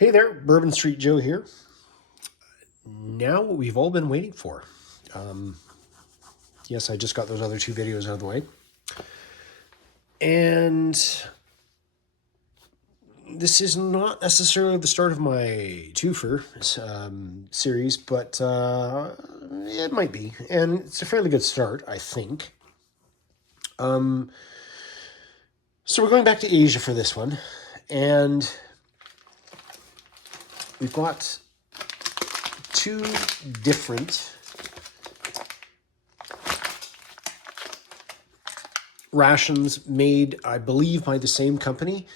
Hey there, Bourbon Street Joe here. Now what we've all been waiting for. Um, yes, I just got those other two videos out of the way. And this is not necessarily the start of my twofer series, but it might be. And it's a fairly good start, I think. So we're going back to Asia for this one. And we've got two different rations made, I believe, by the same company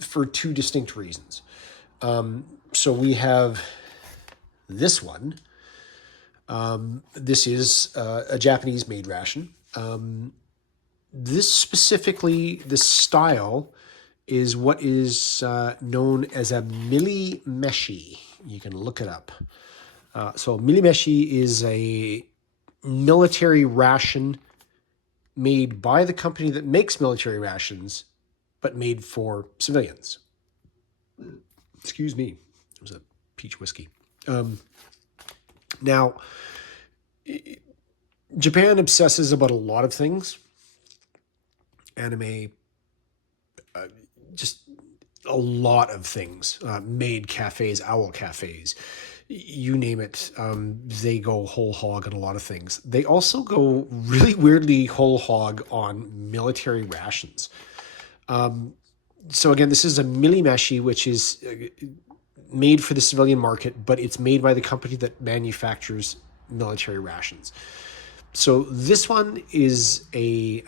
for two distinct reasons. So we have this one. This is a Japanese-made ration. This specifically, this style is what is known as a mili meshi. You can look it up. So mili meshi is a military ration made by the company that makes military rations, but made for civilians. Excuse me. It was a peach whiskey. Now, Japan obsesses about a lot of things. Anime, just a lot of things. Maid cafes, owl cafes, you name it. They go whole hog on a lot of things. They also go really weirdly whole hog on military rations. So again, this is a mili meshi, which is made for the civilian market, but it's made by the company that manufactures military rations. So this one is a,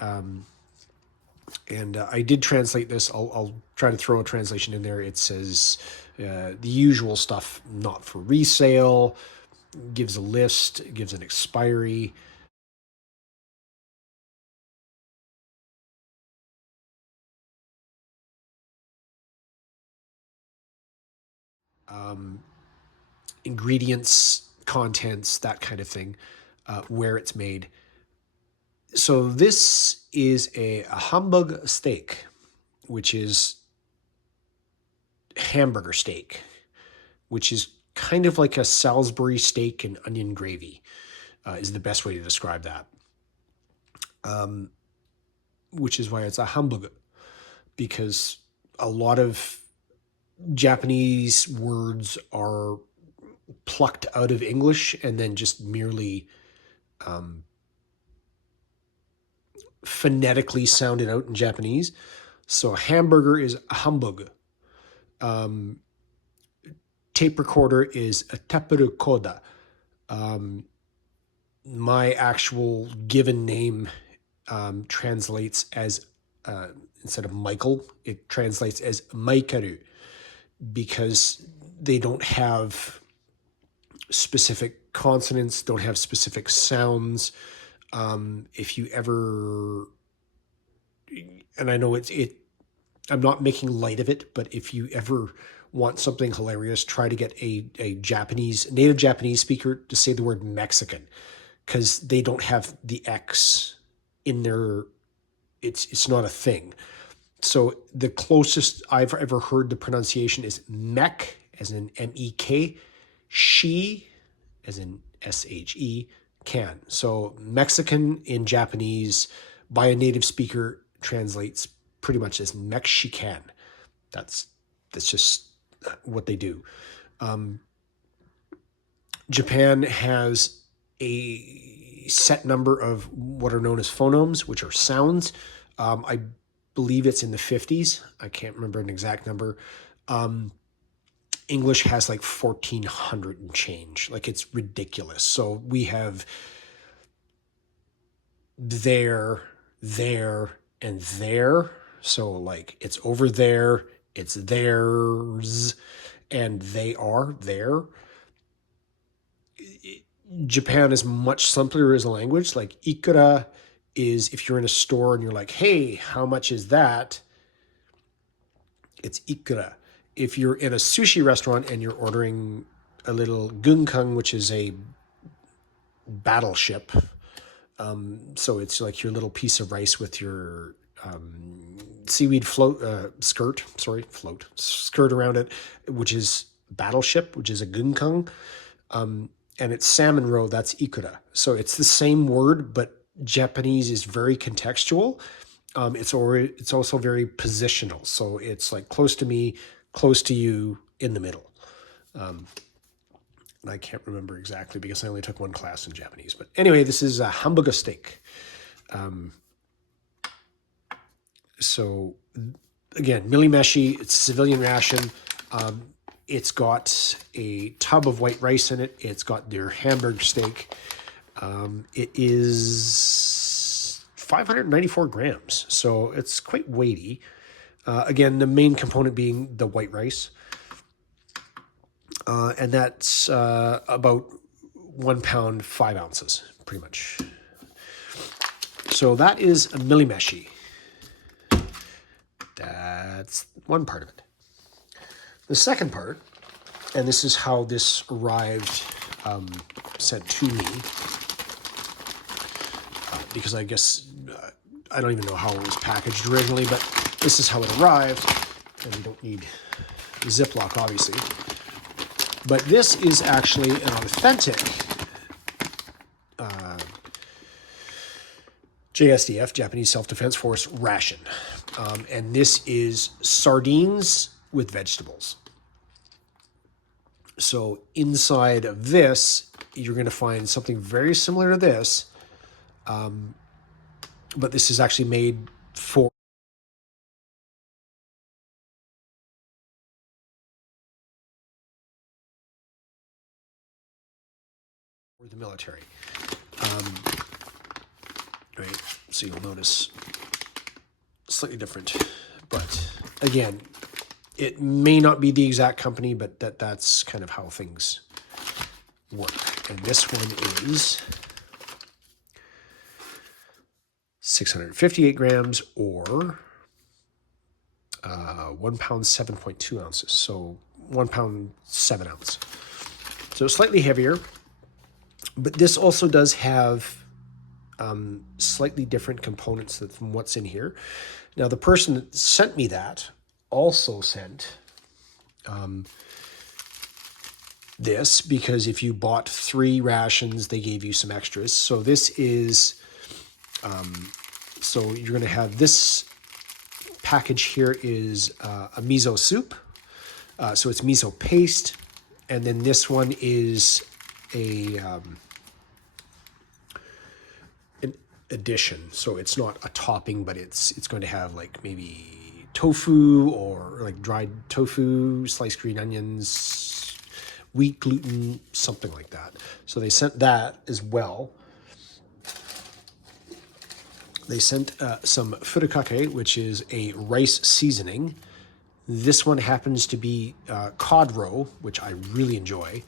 and I did translate this. I'll try to throw a translation in there. It says the usual stuff, not for resale, gives a list, gives an expiry. Ingredients, contents, that kind of thing, where it's made. So this is a Hamburg steak, which is hamburger steak, which is kind of like a Salisbury steak and onion gravy, is the best way to describe that. Which is why it's a hamburger, because a lot of Japanese words are plucked out of English and then just merely phonetically sounded out in Japanese. So hamburger is hamburger. Tape recorder is a taperu koda. My actual given name translates as, instead of Michael, it translates as Maikaru, because they don't have specific consonants, don't have specific sounds. If you ever, and I know I'm not making light of it, but if you ever want something hilarious, try to get a native Japanese speaker to say the word Mexican, because they don't have the X in their, it's not a thing. So the closest I've ever heard the pronunciation is mech, as in MEK, she, as in SHE, can. So Mexican in Japanese by a native speaker translates pretty much as Mexican. That's just what they do. Japan has a set number of what are known as phonemes, which are sounds. I believe it's in the 50s. I can't remember an exact number. English has like 1,400 and change. Like, it's ridiculous. So we have there, and there. So like, it's over there, it's theirs, and they are there. Japan is much simpler as a language. Like, ikura is if you're in a store and you're like, hey, how much is that? It's ikura. If you're in a sushi restaurant and you're ordering a little gunkang, which is a battleship, so it's like your little piece of rice with your seaweed skirt around it, which is battleship, which is a gunkung, and it's salmon roe, that's ikura. So it's the same word, but Japanese is very contextual. It's also very positional. So it's like close to me, close to you, in the middle. And I can't remember exactly because I only took one class in Japanese. But anyway, this is a hamburger steak. So again, milimeshi, it's civilian ration. It's got a tub of white rice in it. It's got their hamburger steak. It is 594 grams, so it's quite weighty. Again, the main component being the white rice. And that's about 1 pound, 5 ounces, pretty much. So that is a milimeshi. That's one part of it. The second part, and this is how this arrived, sent to me, because I guess, I don't even know how it was packaged originally, but this is how it arrived, and we don't need Ziploc, obviously. But this is actually an authentic JSDF, Japanese Self-Defense Force, ration. And this is sardines with vegetables. So inside of this, you're going to find something very similar to this, but this is actually made for the military. Right, so you'll notice slightly different, but again, it may not be the exact company, but that's kind of how things work. And this one is 658 grams, or 1 pound, 7.2 ounces. So 1 pound, 7 ounce. So slightly heavier, but this also does have slightly different components from what's in here. Now, the person that sent me that also sent this, because if you bought 3 rations, they gave you some extras. So this is, so you're going to have this package here is a miso soup. So it's miso paste. And then this one is an addition. So it's not a topping, but it's going to have like maybe tofu, or like dried tofu, sliced green onions, wheat gluten, something like that. So they sent that as well. They sent some furikake, which is a rice seasoning. This one happens to be cod roe, which I really enjoy.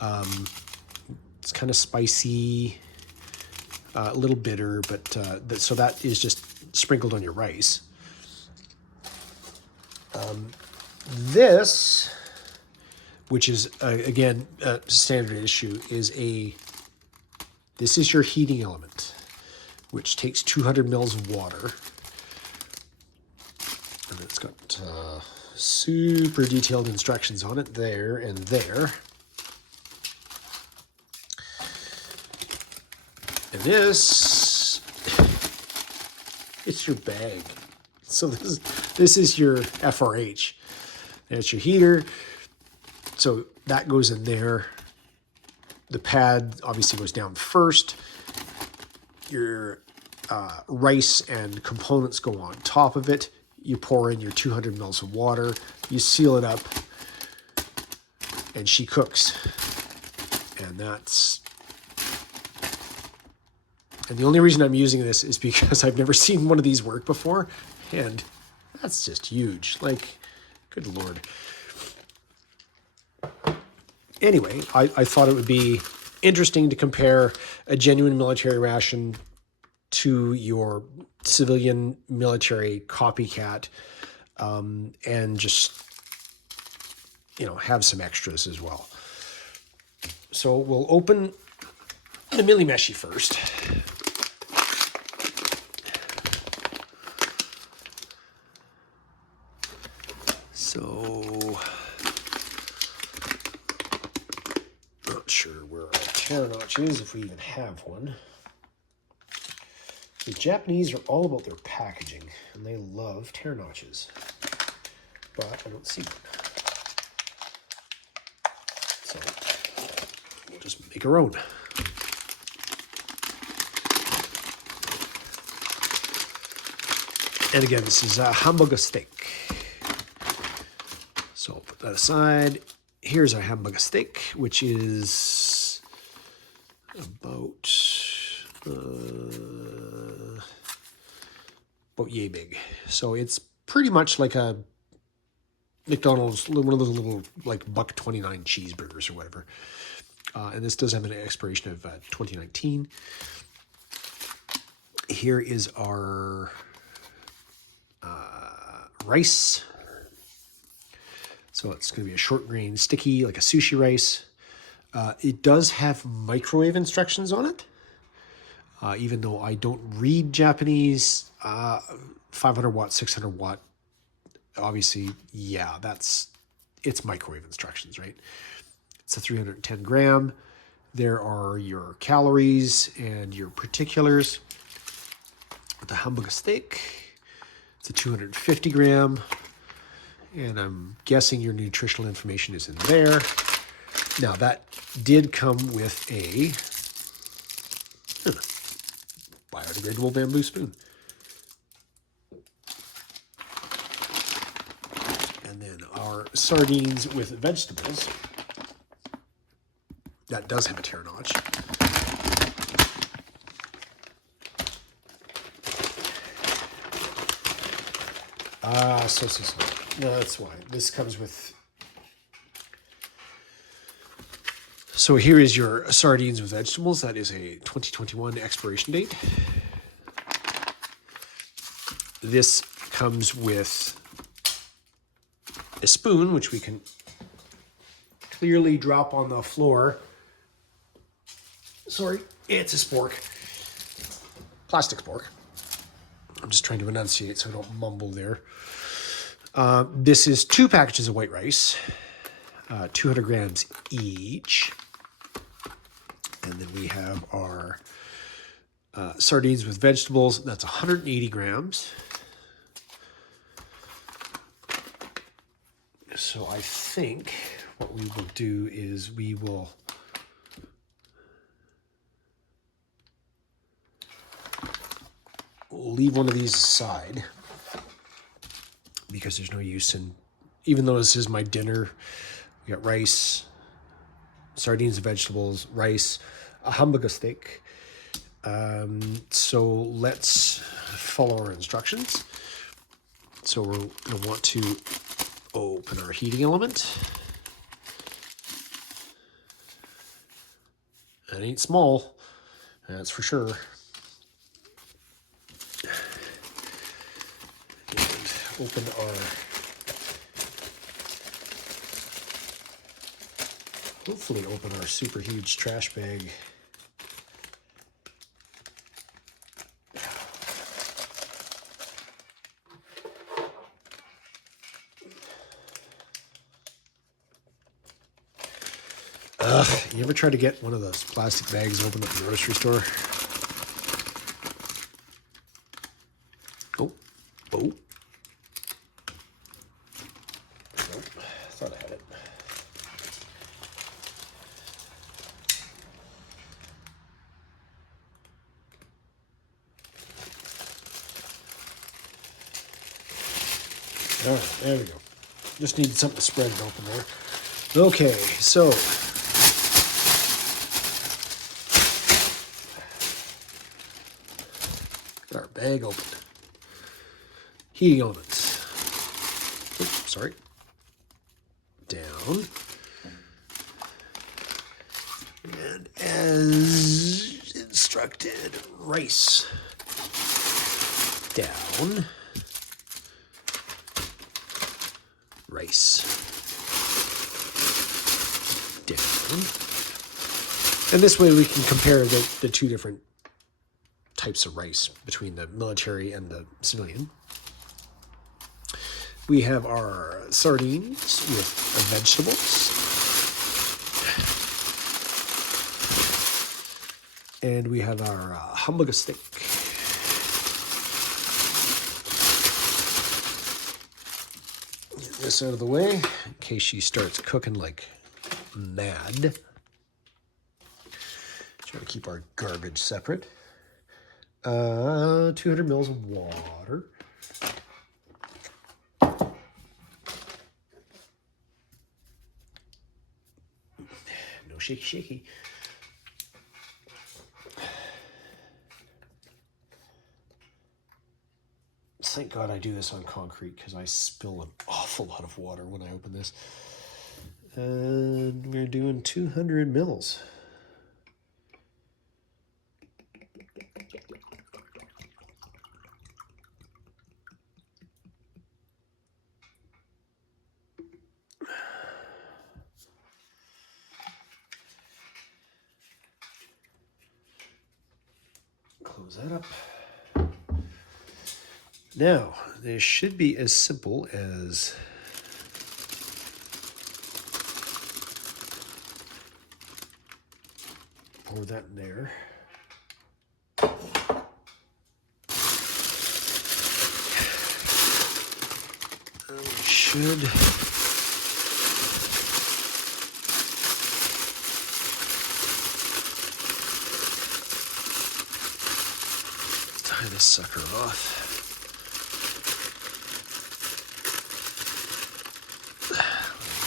It's kind of spicy, a little bitter, but so that is just sprinkled on your rice. This, which is again a standard issue, is this is your heating element, which takes 200 mils of water, and it's got super detailed instructions on it there and there. And this, it's your bag. So this is your FRH. That's your heater. So that goes in there. The pad obviously goes down first. Your rice and components go on top of it. You pour in your 200 mils of water. You seal it up, and she cooks. And the only reason I'm using this is because I've never seen one of these work before, and that's just huge. Like, good Lord. Anyway, I thought it would be interesting to compare a genuine military ration to your civilian military copycat, and just, have some extras as well. So we'll open the milimeshi first. not sure where our tear notch is, if we even have one. The Japanese are all about their packaging, and they love tear notches. But I don't see one. So we'll just make our own. And again, this is a hamburger steak. So I'll put that aside. Here's our hamburger steak, which is about yay big. So it's pretty much like a McDonald's, one of those little like $1.29 cheeseburgers or whatever. And this does have an expiration of 2019. Here is our rice. So it's going to be a short grain, sticky, like a sushi rice. It does have microwave instructions on it. Even though I don't read Japanese, 500 watt, 600 watt, obviously, yeah, it's microwave instructions, right? It's a 310 gram. There are your calories and your particulars. With the hamburger steak, it's a 250 gram. And I'm guessing your nutritional information is in there. Now, that did come with a biodegradable bamboo spoon. And then our sardines with vegetables. That does have a tear notch. So. No, that's why. This comes with... So here is your sardines with vegetables. That is a 2021 expiration date. This comes with a spoon, which we can clearly drop on the floor. Sorry, it's a spork. Plastic spork. I'm just trying to enunciate so I don't mumble there. This is 2 packages of white rice, 200 grams each. And then we have our sardines with vegetables. That's 180 grams. So I think what we will do is we will leave one of these aside, because there's no use in, even though this is my dinner, we got rice, sardines and vegetables, rice, a hamburger steak. So let's follow our instructions. So we're going to want to open our heating element. It ain't small, that's for sure. Open hopefully open our super huge trash bag. You ever try to get one of those plastic bags open at the grocery store? Oh. Nope, I thought I had it. All right, there we go. Just needed something to spread it open there. Okay, so our bag opened. Heating elements. Oops, sorry. Down. And as instructed, rice. Down. Rice. Down. And this way we can compare the 2 different types of rice between the military and the civilian. We have our sardines with vegetables. And we have our hamburger steak. Get this out of the way in case she starts cooking like mad. Try to keep our garbage separate. 200 mils of water. No shaky shaky. Thank God I do this on concrete because I spill an awful lot of water when I open this. And we're doing 200 mils. Close that up. Now, this should be as simple as pour that in there. We should tie this sucker off.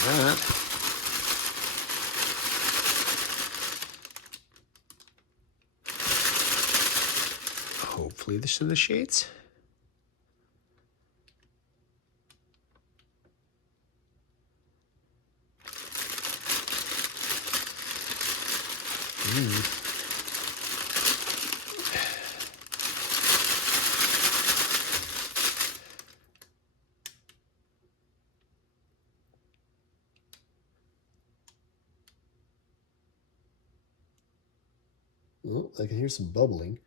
That. Hopefully this is the shades. Oh, I can hear some bubbling.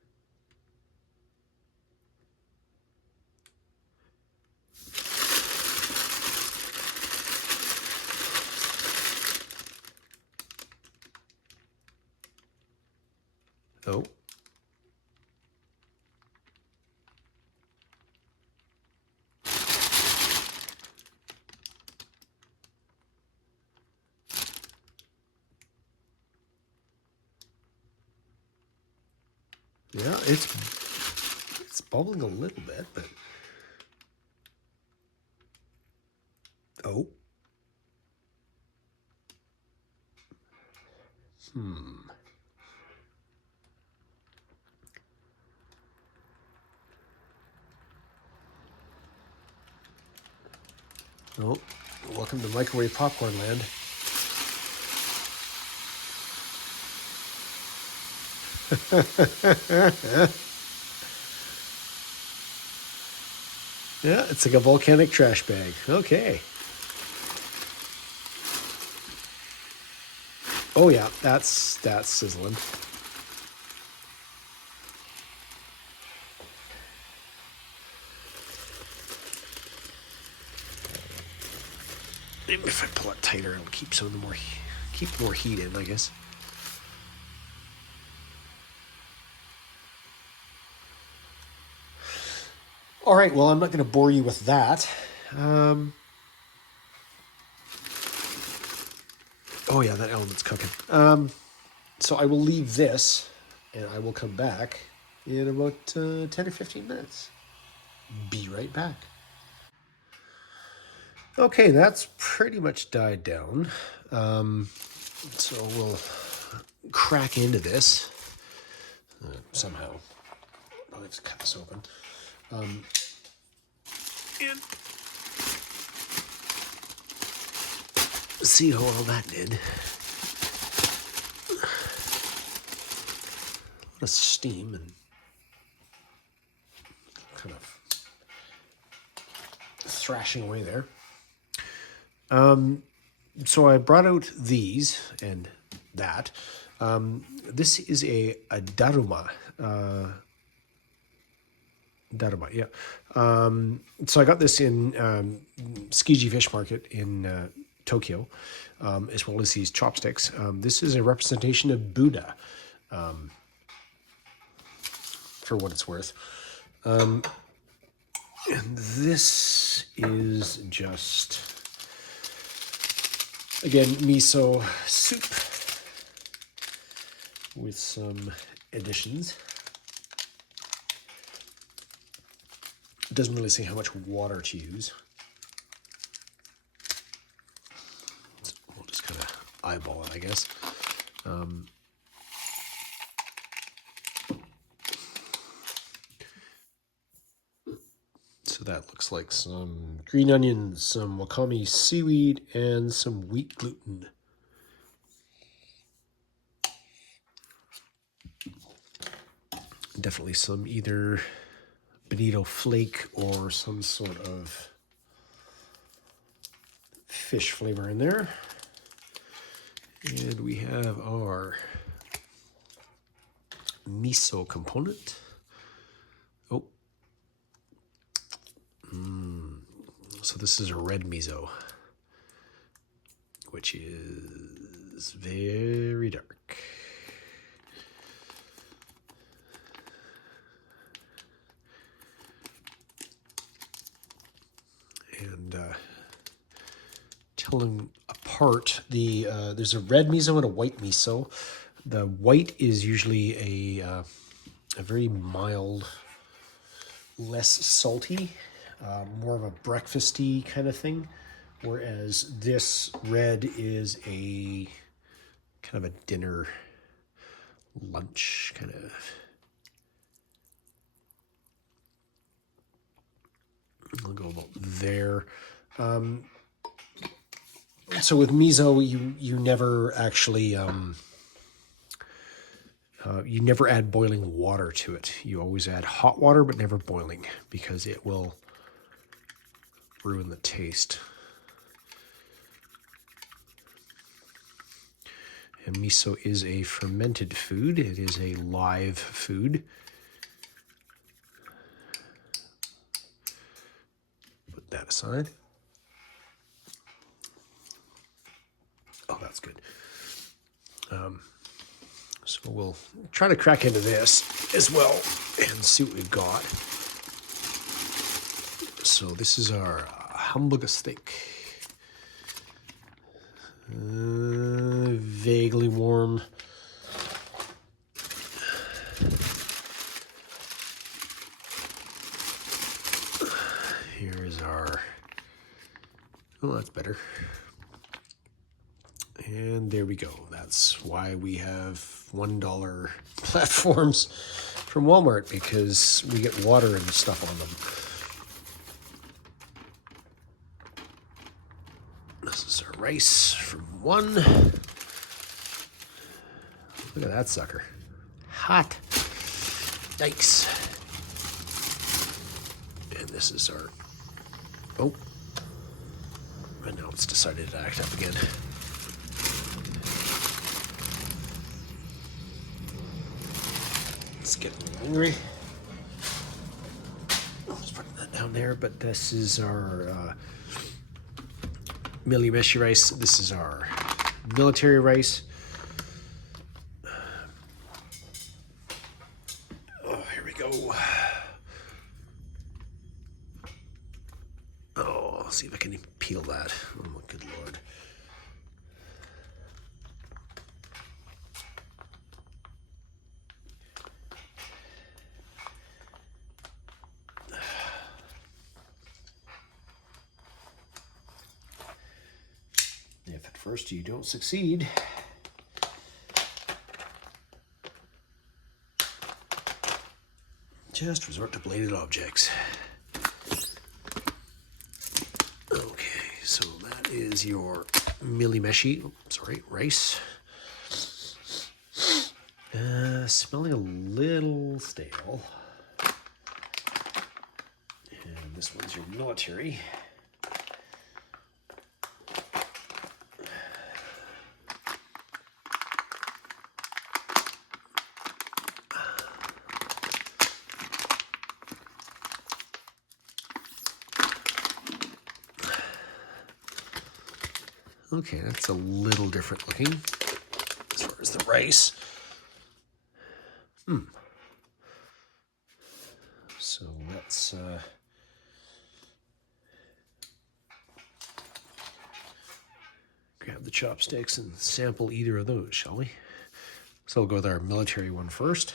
Oh. Yeah, it's bubbling a little bit, but oh. Oh, welcome to microwave popcorn land. Yeah, it's like a volcanic trash bag. Okay. Oh yeah, that's sizzling. Maybe if I pull it tighter, it'll keep some of the more heat in, I guess. All right, well, I'm not going to bore you with that. Oh yeah, that element's cooking. So I will leave this, and I will come back in about 10 or 15 minutes. Be right back. Okay, that's pretty much died down. So we'll crack into this somehow. I'll have to cut this open. And see how all that did. A lot of steam and kind of thrashing away there. So I brought out these and that. This is a daruma. Daruma, yeah. So I got this in Tsukiji Fish Market in Tokyo, as well as these chopsticks. This is a representation of Buddha. for what it's worth. And this is just, again, miso soup with some additions. It doesn't really say how much water to use. So we'll just kind of eyeball it, I guess. So that looks like some green onions, some wakame seaweed, and some wheat gluten. Definitely some either bonito flake or some sort of fish flavor in there. And we have our miso component. Oh. So this is a red miso, which is very dark. And telling apart there's a red miso and a white miso. The white is usually a very mild, less salty, more of a breakfasty kind of thing, whereas this red is a kind of a dinner lunch kind of. I'll go about there. So with miso, you never actually you never add boiling water to it. You always add hot water, but never boiling, because it will ruin the taste. And miso is a fermented food. It is a live food. Put that aside. Oh, that's good. So we'll try to crack into this as well and see what we've got. So this is our hamburger steak. Vaguely warm. Here's our, oh, that's better. And there we go. That's why we have $1 platforms from Walmart, because we get water and stuff on them. This is our rice from one. Look at that sucker. Hot. Yikes. And this is our, oh. And now it's decided to act up again. It's getting angry. I'm just putting that down there, but this is our mili meshi rice. This is our military rice. Oh, here we go. Oh, I'll see if I can peel that. Oh my good lord. If at first you don't succeed, just resort to bladed objects. Okay, so that is your mili meshi, rice. Smelling a little stale. And this one's your military. Okay, that's a little different looking as far as the rice. So let's grab the chopsticks and sample either of those, shall we? So we'll go with our military one first.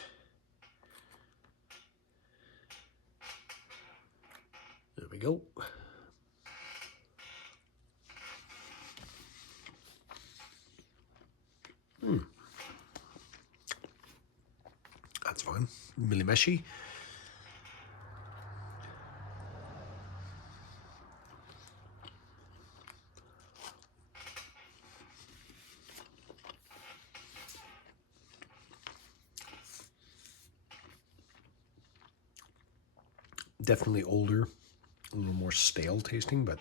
There we go. That's fine. Milimeshi. Definitely older, a little more stale tasting, but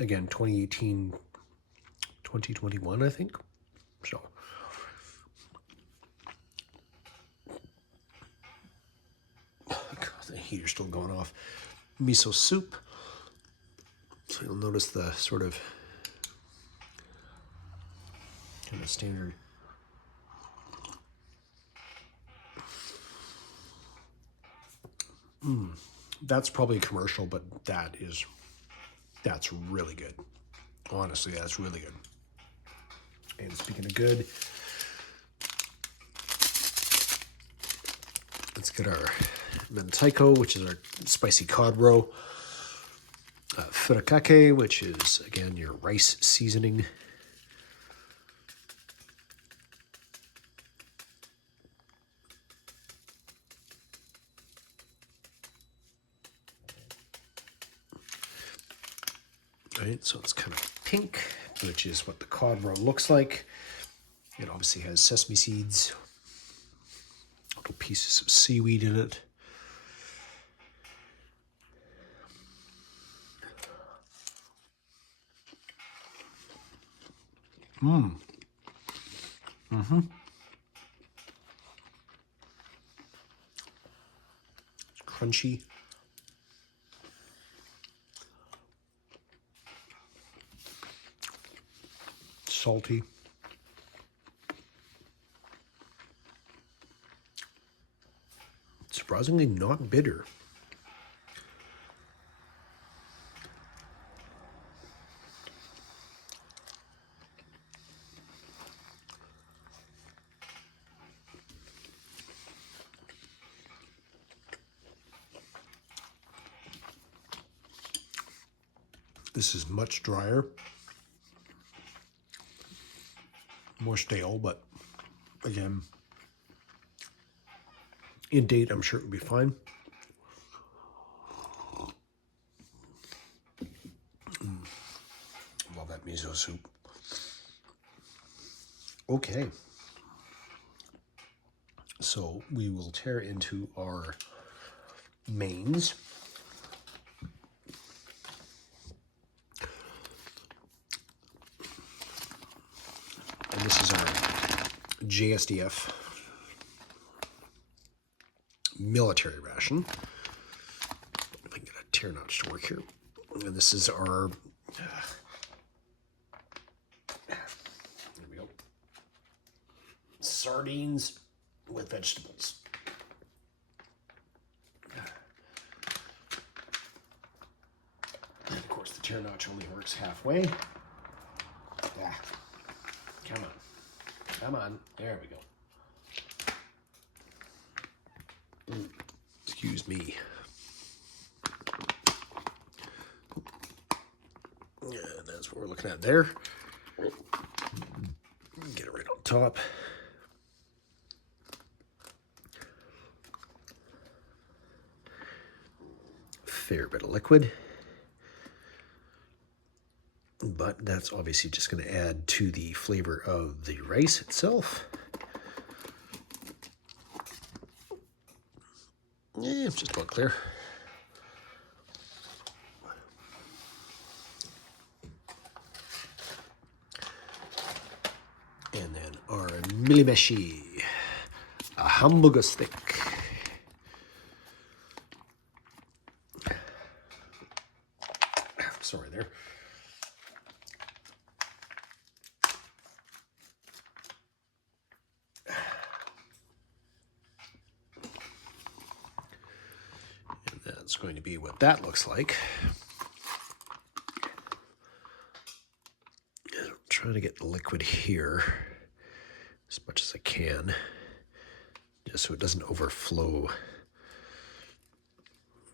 again, 2018, 2021, I think. So, God, the heater's still going off. Miso soup. So you'll notice the sort of kind of standard. That's probably commercial, but that's really good. Honestly, that's really good. And speaking of good, let's get our mentaiko, which is our spicy cod roe. Furikake, which is, again, your rice seasoning. Right, so it's kind of pink, which is what the cod roe looks like. It obviously has sesame seeds, little pieces of seaweed in it. It's crunchy. Salty. Surprisingly not bitter. This is much drier. More stale, but again, in date, I'm sure it would be fine. Love that miso soup. Okay. So we will tear into our mains. And this is our JSDF military ration. If I can get a tear notch to work here. And this is our, there we go, sardines with vegetables. And of course the tear notch only works halfway. Yeah. Come on. Come on. There we go. Excuse me. Yeah, that's what we're looking at there. Get it right on top. Fair bit of liquid. But that's obviously just going to add to the flavor of the rice itself. Yeah, it's just about clear. And then our milimeshi, a hamburger stick. Sorry there. that's going to be what that looks like. I'm trying to get the liquid here as much as I can, just so it doesn't overflow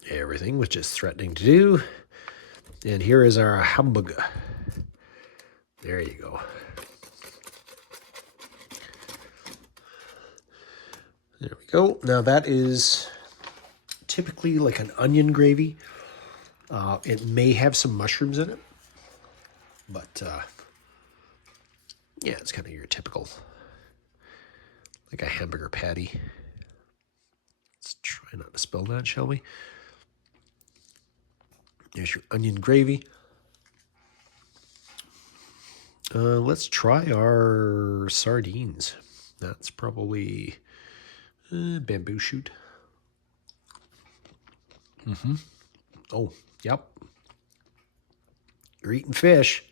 everything, which is threatening to do. And here is our hamburger. There you go. There we go. Now that is typically like an onion gravy. It may have some mushrooms in it, but yeah, it's kind of your typical, like a hamburger patty. Let's try not to spill that, shall we? There's your onion gravy. Let's try our sardines. That's probably bamboo shoot. Oh, yep. You're eating fish.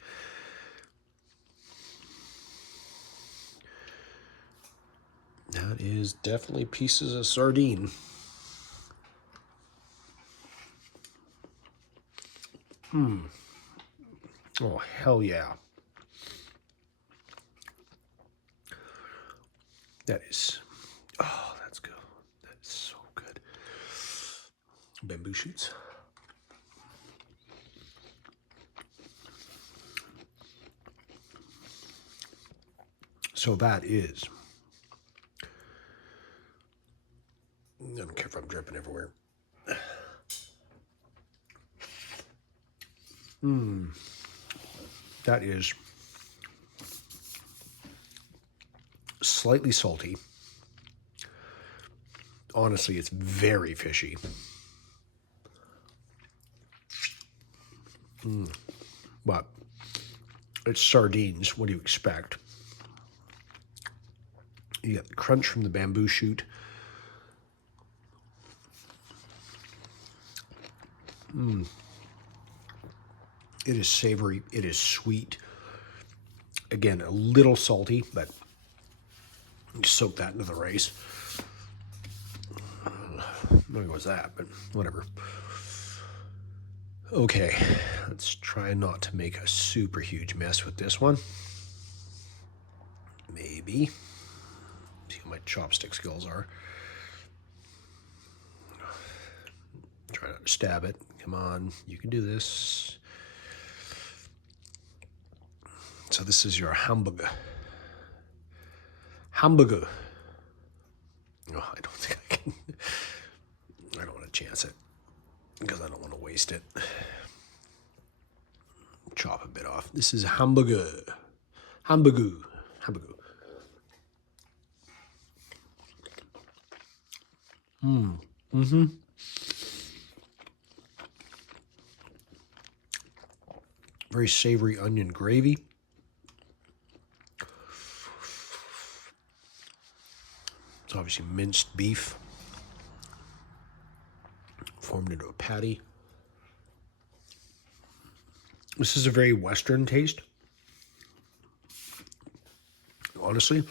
That is definitely pieces of sardine. Oh, hell yeah. That is, oh, that's good. That is so good. Bamboo shoots. So that is, I don't care if I'm dripping everywhere. That is slightly salty. Honestly, it's very fishy. But it's sardines. What do you expect? You get the crunch from the bamboo shoot. It is savory. It is sweet. Again, a little salty, but you soak that into the rice. I don't know what was that, but whatever. Okay, let's try not to make a super huge mess with this one. Maybe. See what my chopstick skills are. Try not to stab it. Come on, you can do this. So this is your hamburger. Hamburger. Oh, I don't think I can. I don't want to chance it because I don't want to waste it. Chop a bit off. This is hamburger. Hamburger. Hamburger. Very savory onion gravy. It's obviously minced beef formed into a patty. This is a very Western taste, honestly.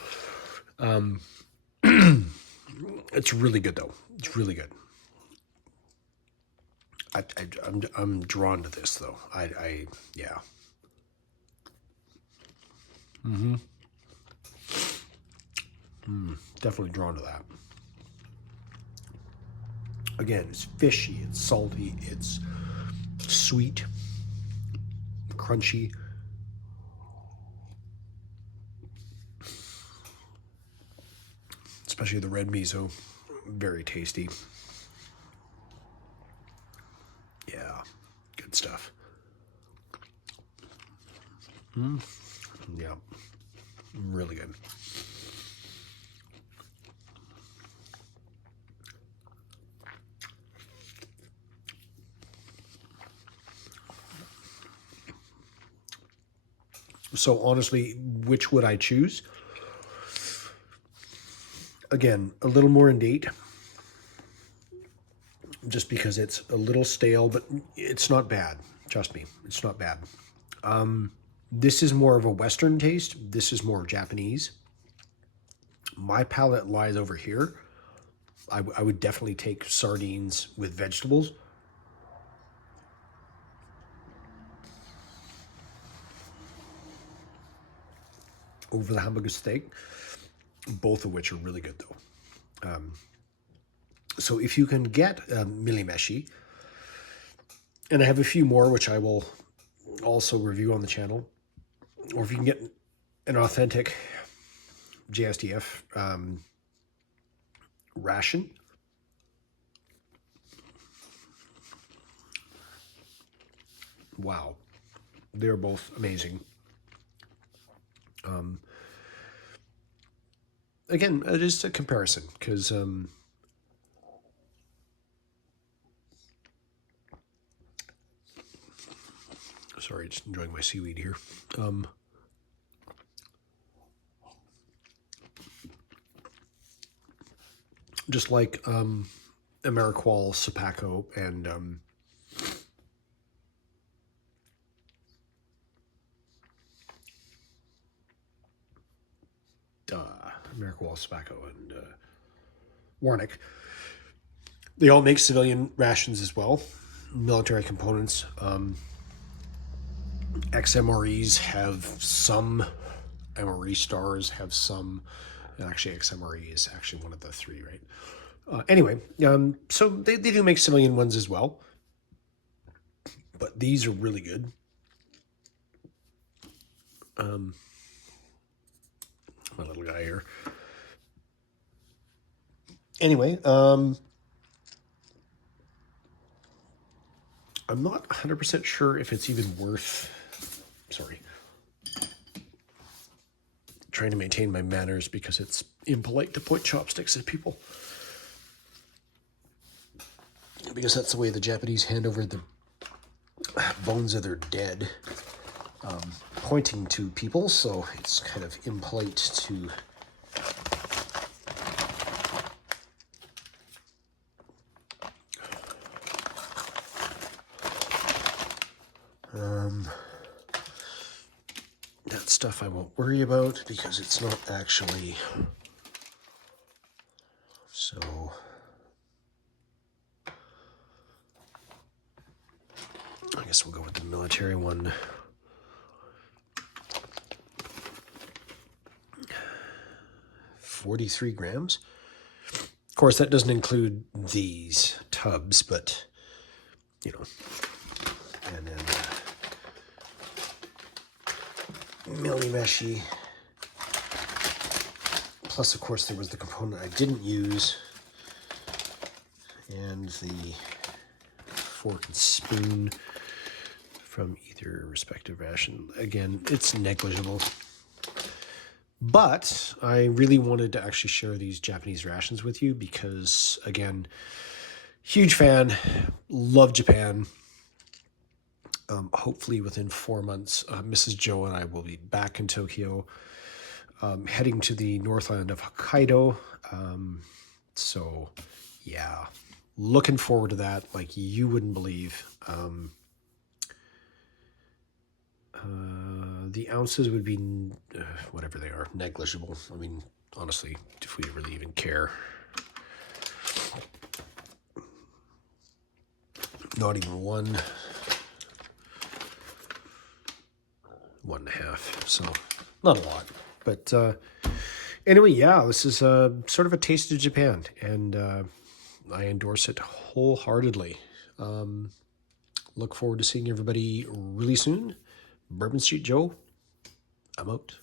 It's really good though. It's really good. I'm drawn to this though. Yeah. Definitely drawn to that. Again, it's fishy, it's salty, it's sweet, crunchy. Especially the red miso, very tasty. Yeah, good stuff. Yeah, really good. So honestly, which would I choose? Again, a little more in date, just because it's a little stale, but it's not bad. Trust me, it's not bad. This is more of a Western taste. This is more Japanese. My palate lies over here. I would definitely take sardines with vegetables over the hamburger steak, both of which are really good though. So if you can get millimeshi, and I have a few more which I will also review on the channel, or if you can get an authentic JSDF ration, wow, they're both amazing. Again, just a comparison, because sorry, just enjoying my seaweed here. Just like Ameriqual, Sapaco, and Ameriqual, Sapaco, and Warnick. They all make civilian rations as well, military components. XMREs have some, MRE stars have some, actually XMRE is actually one of the three, right? Anyway, so they do make civilian ones as well, but these are really good. My little guy here. Anyway, I'm not 100% sure if it's even worth, sorry, trying to maintain my manners because it's impolite to point chopsticks at people. Because that's the way the Japanese hand over the bones of their dead, pointing to people, so it's kind of impolite to that stuff I won't worry about because it's not actually so. I guess we'll go with the military one. $43 grams. Of course, that doesn't include these tubs, but you know, and then millimeshi. Plus, of course, there was the component I didn't use, and the fork and spoon from either respective ration. Again, it's negligible. But I really wanted to actually share these Japanese rations with you because, again, huge fan, love Japan. Hopefully within 4 months, Mrs. Joe and I will be back in Tokyo, heading to the North Island of Hokkaido. So, yeah, looking forward to that like you wouldn't believe. The ounces would be, whatever they are, negligible. I mean, honestly, if we really even care. Not even one. 1.5. So, not a lot. But anyway, yeah, this is sort of a taste of Japan. And I endorse it wholeheartedly. Look forward to seeing everybody really soon. Bourbon Street Joe, I'm out.